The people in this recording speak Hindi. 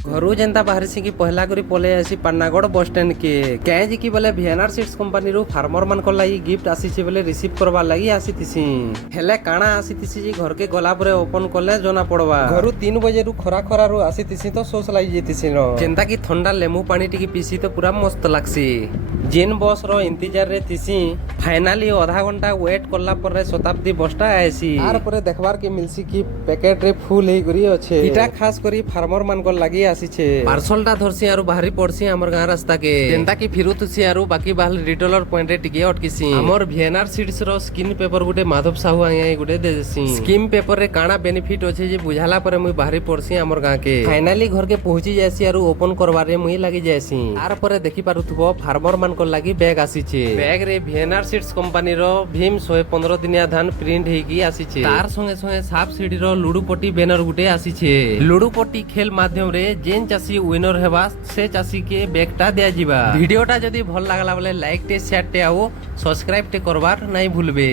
घरू जेंता बाहरी कि पहला करी पले आसी पान्नागड़ बस स्टैंड के क्या जी की बोले भिएनआर सीड्स कंपनी रू फार्मर मान को लागि गिफ्ट आसी बोले रिसीव करवा लागि आसी तिसी हेले काଣା आसी तिसी जी घर के गला परे ओपन करले जना पड़वा घरू 3 बजे रू खरा खरा रू आसी तिसी तो सोच लागि जेतिसी न जेंता की ठंडा लेमु पानी टिकी पीसी तो पूरा मस्त लागसी जेन बस रो इंतजार रे तिसी फाइनली आधा घंटा वेट करला पर शताब्दी बसटा आसी आर परे देखबार के मिलसी की पैकेट रे फुल हे गरी अछि इटा खास करी फार्मर मान को लागि आसीछे पार्सलटा धरसी आरो बाहरी पड़सी हमर गां रास्ता के जेंता की फिरुतसी आरो बाकी बाहर रिटेलर पॉइंट रे टिके अटकीसी हमर भिएनआर सीड्स रो स्किन पेपर गुटे माधव साहू आया गुटे दे देसी स्किन पेपर रे काना बेनिफिट अछि जे बुझाला पर मुई बाहरी पड़सी हमर गां के फाइनली घर के पहुंची जायसी आरो ओपन करबा रे मुई लागि जायसी आर परे देखि पारुथबो फार्मर मान को लागि बैग आसीछे बैग रे भिएनआर सीड्स कंपनी रो भीम 115 दिनिया धान प्रिंट हेकी आसीछे तार संगे संगे साफ सीडी रो लुडुपट्टी बैनर गुटे आसीछे लुडुपट्टी खेल माध्यम रे जेन चासी विनर हेबा से चासी के बैगटा दिया जिबा वीडियोटा जदी भल लागला बोले लाइक टे शेयर टे आओ सब्सक्राइब टे करबार नहीं भूलबे।